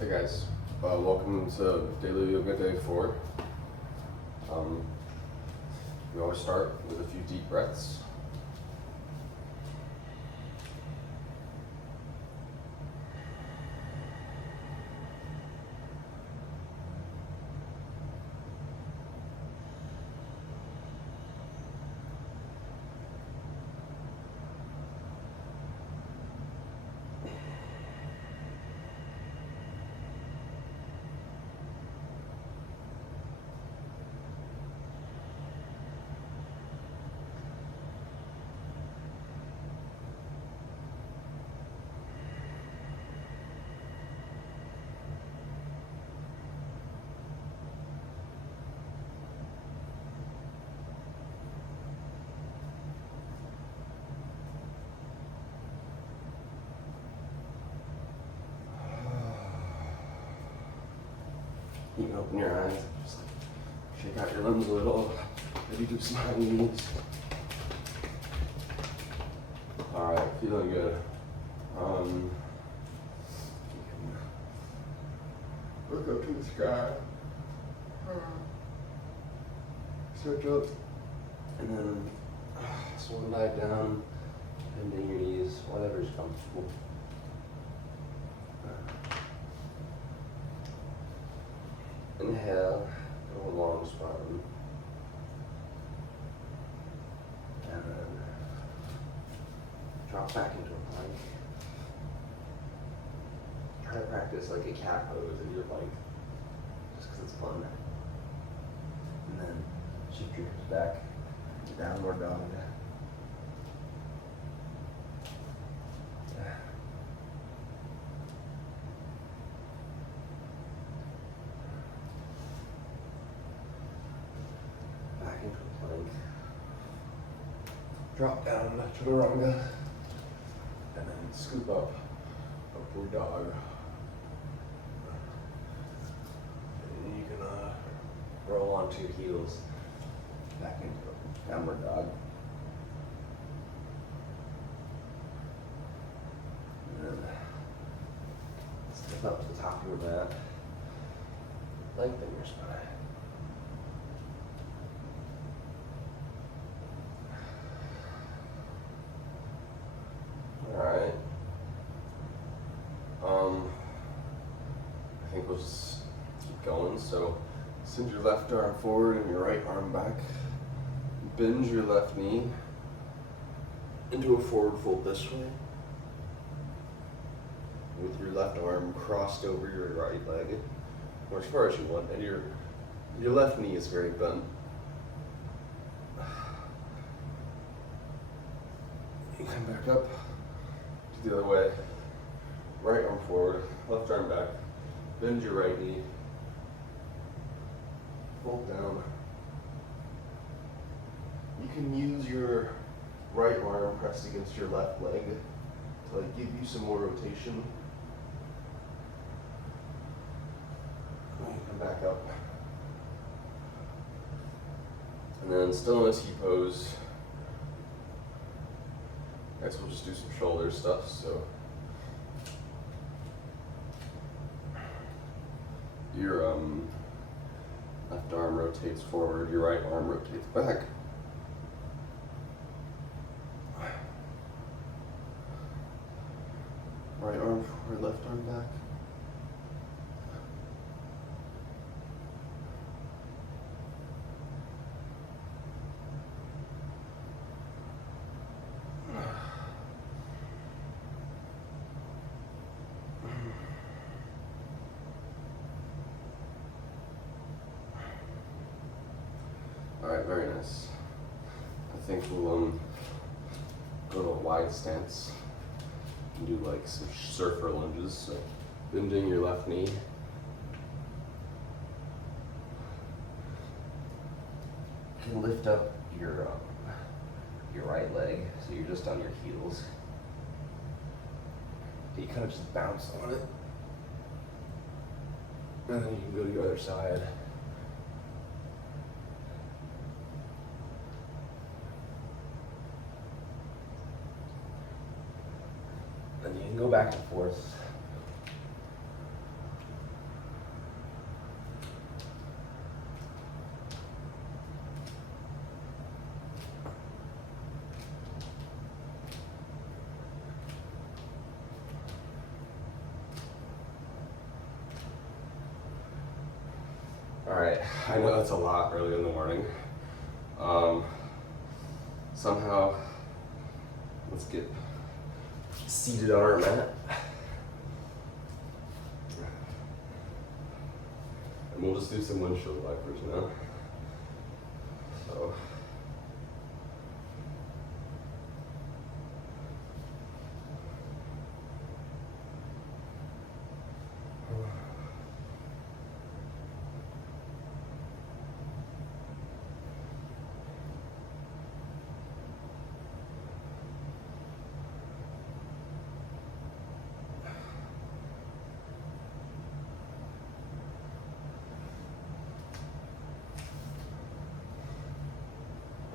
Hey guys, welcome to Daily Yoga Day 4. We always start with a few deep breaths. You can open your eyes, just shake out your limbs a little, maybe do some high knees. Alright, feeling good. You can look up to the sky, stretch up, and then swan dive down, bending your knees, whatever's comfortable. Inhale, go long spine. And then drop back into a plank. Try to practice like a cat pose in your plank, just because it's fun. And then shift your hips back, downward dog. Into a plank. Drop down to chaturanga, and then scoop up, upward dog. And you can roll onto your heels, back into a downward dog. And then step up to the top of your mat, lengthen your spine. Alright. I think we'll just keep going. So send your left arm forward and your right arm back. Bend your left knee into a forward fold this way, with your left arm crossed over your right leg, or as far as you want, and your left knee is very bent. You come back up. The other way, right arm forward, left arm back, bend your right knee, fold down. You can use your right arm pressed against your left leg to give you some more rotation. And you come back up. And then still in a T pose. Next we'll just do some shoulder stuff, so your left arm rotates forward, your right arm rotates back. Right arm forward, left arm back. Alright, very nice. I think we'll go to a wide stance and do like some surfer lunges. So bending your left knee. You can lift up your right leg, so you're just on your heels. You kind of just bounce on it. And then you can go to the other side. And you can go back and forth. right, I know that's a lot early in the morning. Somehow, let's get seated on our mat. And we'll just do some windshield wipers now. So.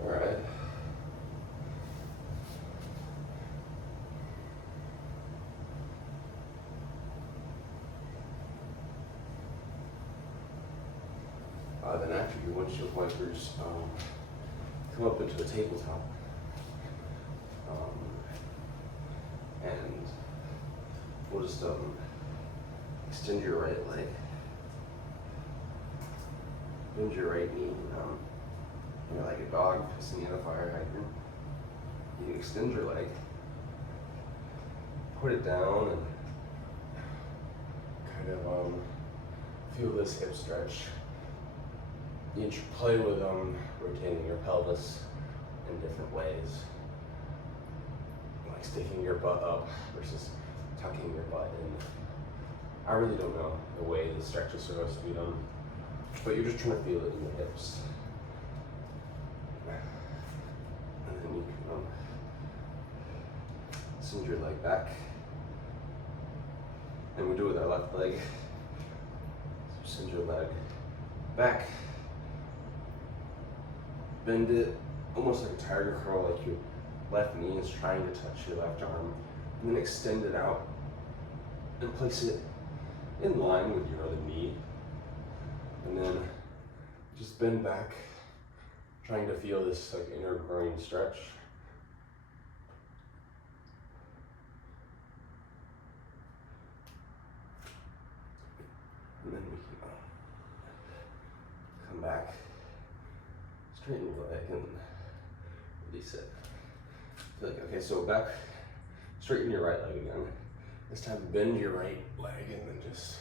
All right. Then after your windshield wipers, come up into a tabletop. And we'll just extend your right leg. Bend your right knee. You're like a dog pissing in a fire hydrant. You extend your leg, put it down, and kind of feel this hip stretch. You play with rotating your pelvis in different ways, like sticking your butt up versus tucking your butt in. I really don't know the way the stretch is supposed to be done, but you're just trying to feel it in the hips. And then you can send your leg back. And we do it with our left leg. So send your leg back. Bend it almost like a tiger curl, like your left knee is trying to touch your left arm. And then extend it out and place it in line with your other knee. And then just bend back, trying to feel this like inner groin stretch. And then we can come back, straighten your leg and release it. Feel like, okay, so back, straighten your right leg again. This time bend your right leg and then just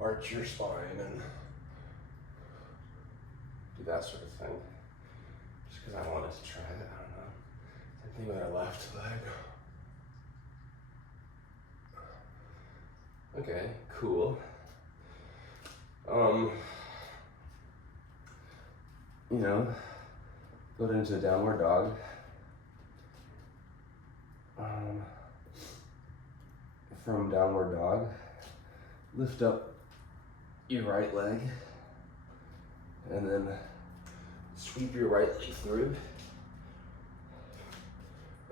arch your spine and do that sort of thing. Just because I wanted to try it, I don't know. Same thing with our left leg. Okay, cool. You know, go into downward dog. From downward dog, lift up your right leg and then sweep your right leg through.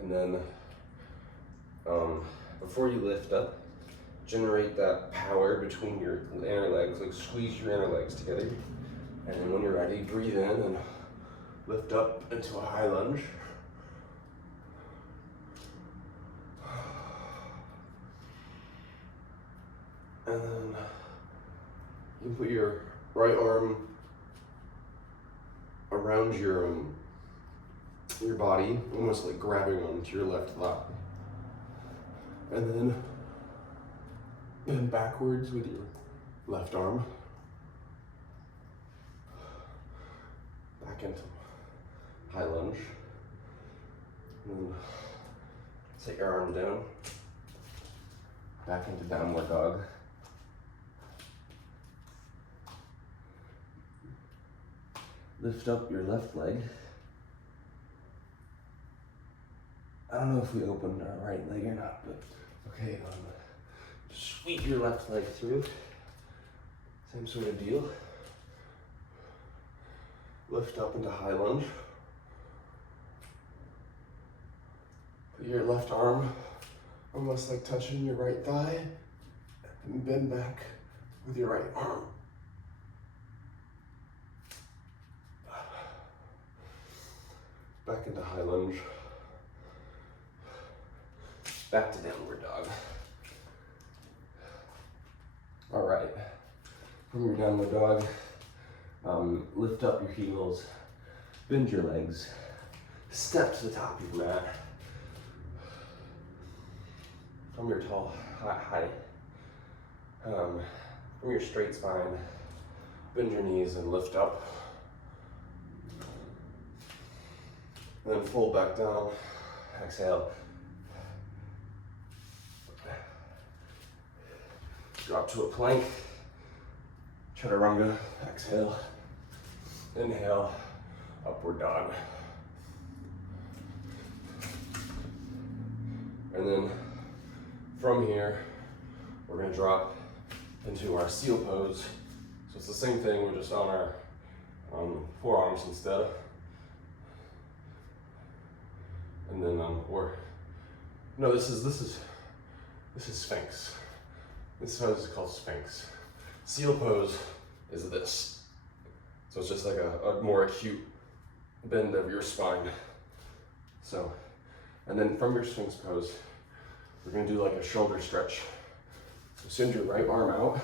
And then before you lift up, generate that power between your inner legs, like squeeze your inner legs together. And then when you're ready, breathe in and lift up into a high lunge. And then you can put your right arm around your body, almost like grabbing onto your left thigh. And then bend backwards with your left arm. Back into high lunge. And then set your arm down. Back into downward dog. Lift up your left leg. I don't know if we opened our right leg or not, but okay. Sweep your left leg through. Same sort of deal. Lift up into high lunge. Put your left arm almost like touching your right thigh. And bend back with your right arm. Back into high lunge. Back to downward dog. All right, from your downward dog, Lift up your heels, bend your legs, step to the top of your mat. From your tall height, from your straight spine, bend your knees and lift up. And then fold back down, exhale. Drop to a plank, chaturanga, exhale. Inhale, upward dog. And then from here, we're gonna drop into our seal pose. So it's the same thing, we're just on our forearms instead. And then, this is Sphinx. This pose is called Sphinx. Seal pose is this. So it's just like a more acute bend of your spine. So, and then from your Sphinx pose, we're gonna do like a shoulder stretch. So send your right arm out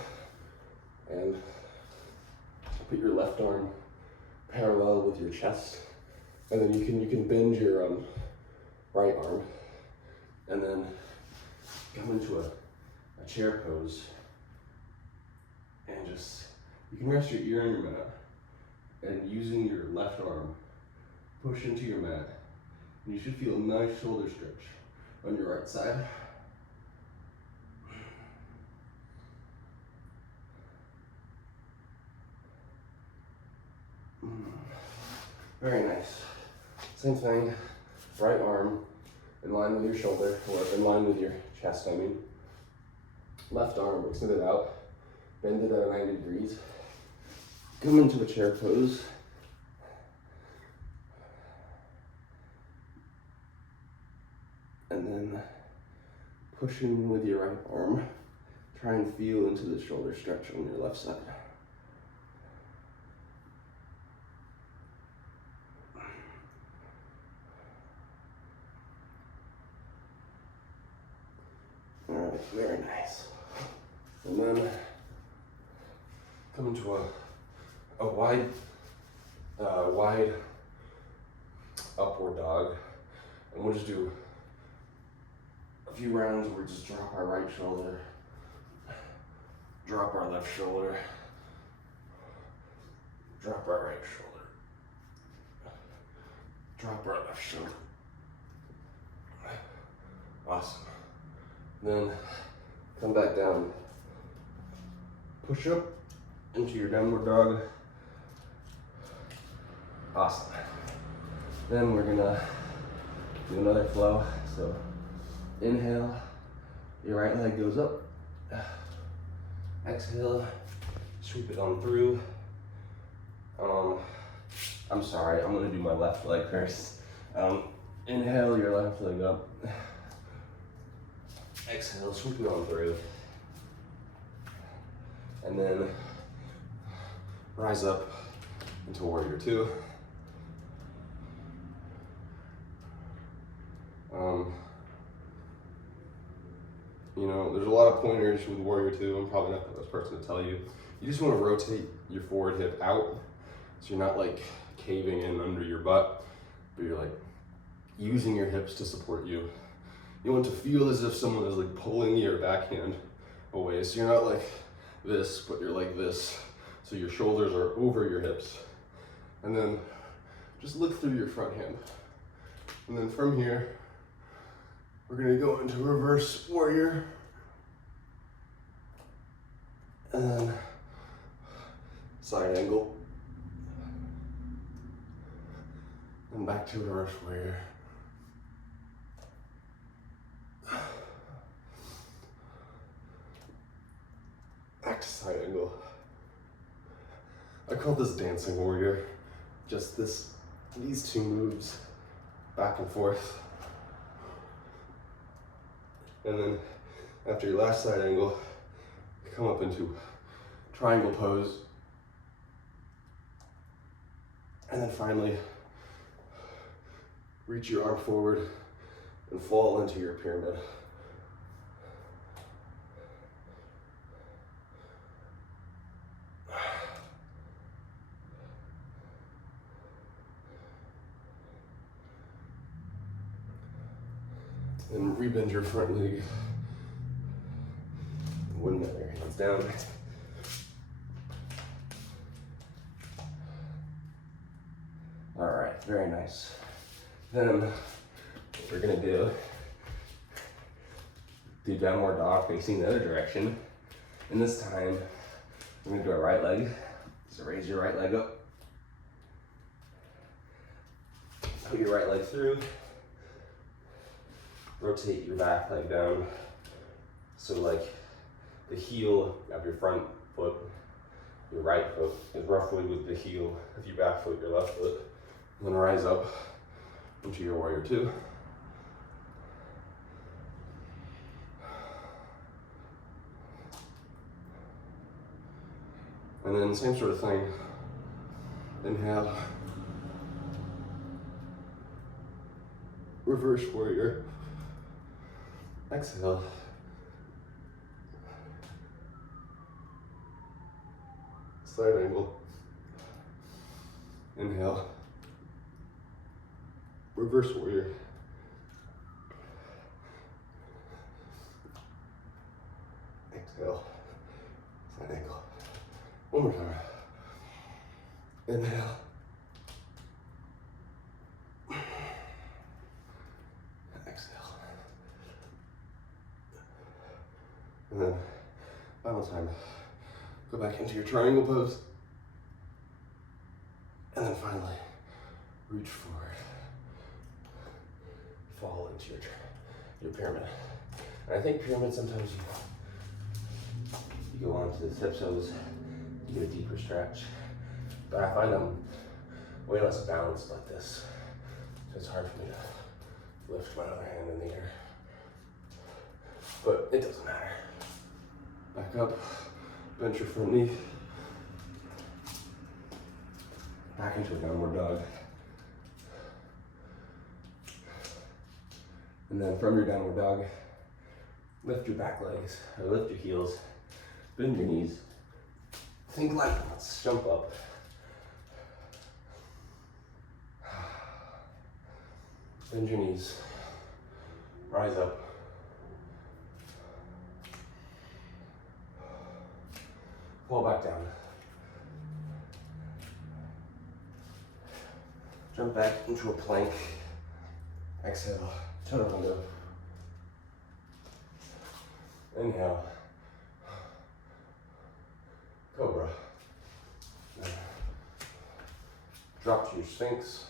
and put your left arm parallel with your chest. And then you can bend your right arm and then come into a chair pose and just, you can rest your ear on your mat and using your left arm, push into your mat. And you should feel a nice shoulder stretch on your right side. Very nice. Same thing, right arm in line with your shoulder, or in line with your chest, I mean. Left arm, extend it out, bend it at 90 degrees. Come into a chair pose. And then push in with your right arm. Try and feel into the shoulder stretch on your left side. Alright, very nice. And then come into a wide upward dog. And we'll just do a few rounds where we just drop our right shoulder, drop our left shoulder, drop our right shoulder, drop our left shoulder. Awesome. Then come back down. Push up into your downward dog. Awesome. Then we're gonna do another flow. So inhale, your right leg goes up. Exhale, sweep it on through. I'm sorry, I'm gonna do my left leg first. Inhale, your left leg up. Exhale, sweep it on through. And then rise up into warrior two. There's a lot of pointers with warrior two. I'm probably not the best person to tell you. You just want to rotate your forward hip out so you're not like caving in under your butt, but you're like using your hips to support you. You want to feel as if someone is like pulling your backhand away. So you're not like this, but you're like this. So your shoulders are over your hips. And then just look through your front hand. And then from here, we're gonna go into reverse warrior. And then side angle. And back to reverse warrior. Back to side angle. I call this dancing warrior. Just these two moves, back and forth. And then after your last side angle, come up into triangle pose. And then finally, reach your arm forward and fall into your pyramid. And rebend your front leg. One minute, hands down. All right, very nice. Then what we're gonna do downward dog facing the other direction. And this time, we're gonna do our right leg. So raise your right leg up. Put your right leg through. Rotate your back leg down. So like the heel of your front foot, your right foot is roughly with the heel of your back foot, your left foot. And then rise up into your warrior two. And then same sort of thing. Inhale. Reverse warrior. Exhale. Side angle. Inhale. Reverse warrior. Exhale. Side angle. One more time. Inhale. Exhale. And then final time. Go back into your triangle pose. And then finally, reach forward. Fall into your pyramid. And I think pyramid sometimes you go on to the tiptoes, you get a deeper stretch. But I find I'm way less balanced like this. So it's hard for me to lift my other hand in the air. But it doesn't matter. Back up, bend your front knee. Back into a downward dog. And then from your downward dog, lift your back legs, or lift your heels, bend your knees. Think light, let's jump up. Bend your knees, rise up. Pull back down. Jump back into a plank. Exhale, chaturanga. Inhale. Cobra. Drop to your Sphinx.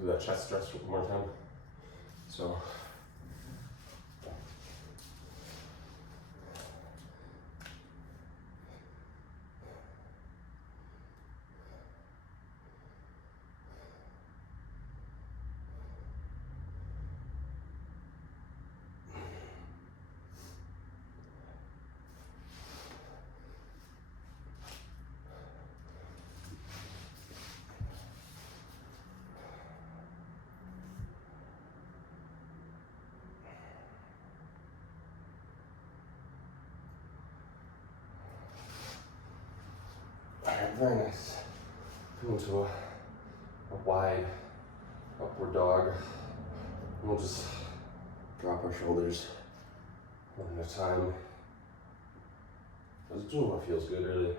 Do that chest stretch one more time. So. Alright, very nice. Come into a wide upward dog. And we'll just drop our shoulders one at a time. Just doing what feels good, really.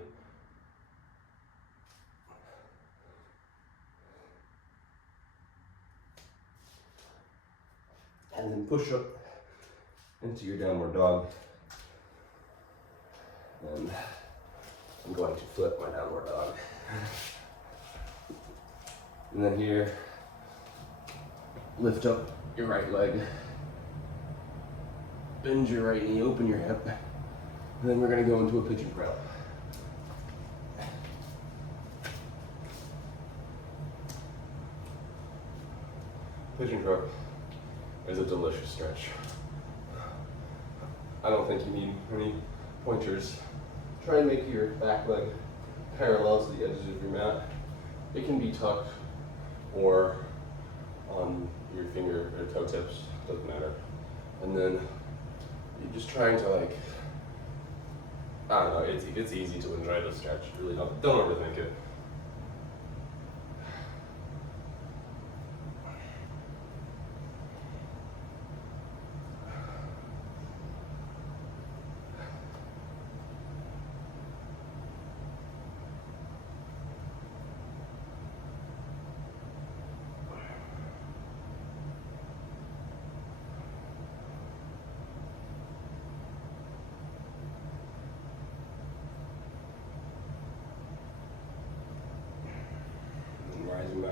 And then push up into your downward dog. And I'm going to flip my downward dog. And then here, lift up your right leg. Bend your right knee, open your hip. And then we're gonna go into a pigeon prop. Pigeon prop is a delicious stretch. I don't think you need any pointers. Try and make your back leg parallel to the edges of your mat. It can be tucked or on your finger or toe tips, doesn't matter. And then you're just trying to like, I don't know, it's easy to enjoy the stretch. Really don't overthink it.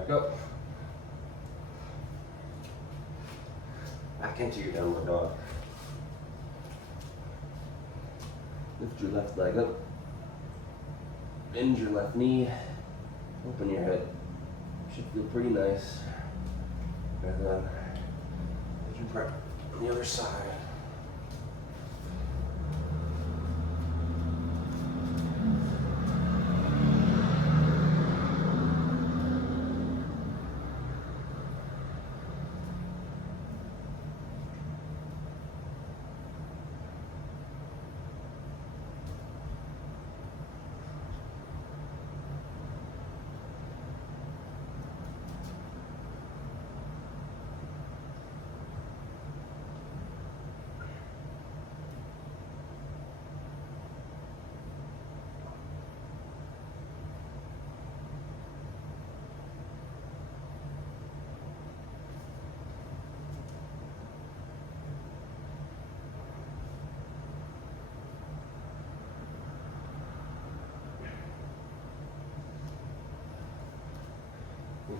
back up. Back into your downward dog. Lift your left leg up. Bend your left knee. Open your head. Should feel pretty nice. And then as you prep on the other side.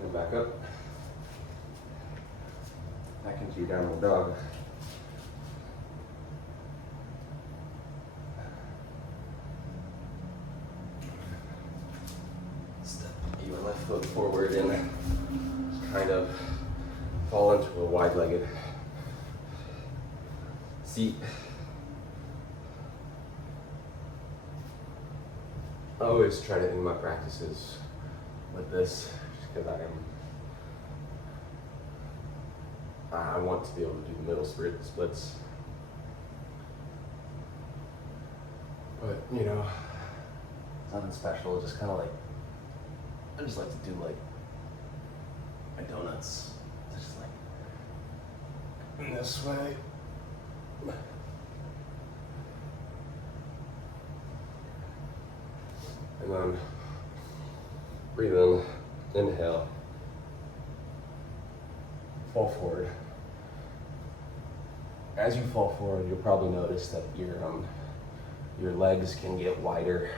Come back up. Back into your downward dog. Step your left foot forward and kind of fall into a wide-legged seat. I always try to end my practices with this because I want to be able to do the middle splits. But, you know, nothing special, just kind of like, I just like to do like my donuts, just like in this way. And then breathe in, inhale, fall forward. As you fall forward, you'll probably notice that your legs can get wider.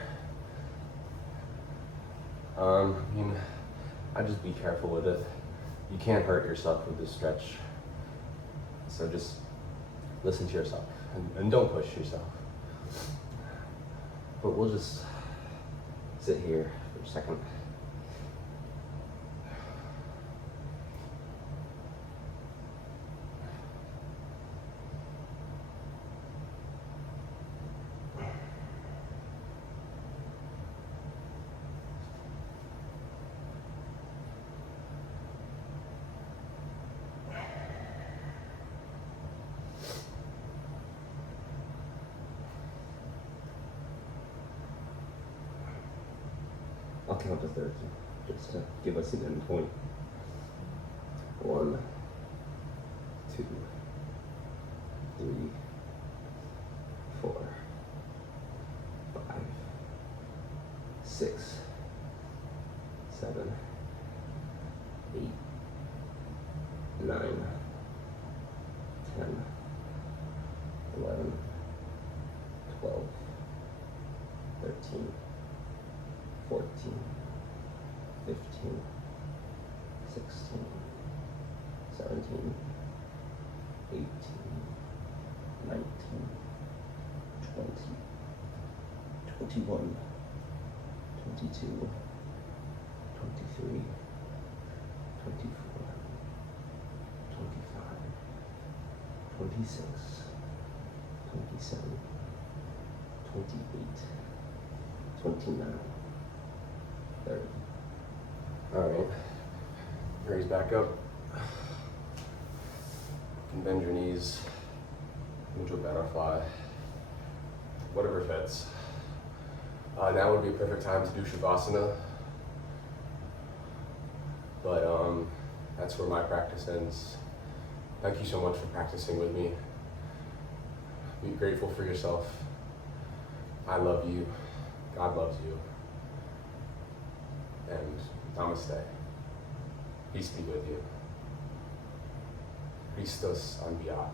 I just be careful with it. You can't hurt yourself with this stretch. So just listen to yourself and don't push yourself. But we'll just sit here for a second. I'll count to 30, just to give us an end point. 1, 2, 3, 4, 5, 6, 7, 8, 9, 10, 11, 12, 13, 14, 15, 16, 17, 18, 19, 20, 21, 22, 23, 24, 25, 26, 27, 28, 29, 30. All right, raise back up. You can bend your knees into a butterfly, whatever fits. Now would be a perfect time to do Shavasana, but that's where my practice ends. Thank you so much for practicing with me. Be grateful for yourself. I love you. God loves you. And namaste. Peace be with you. Christos Anbiat.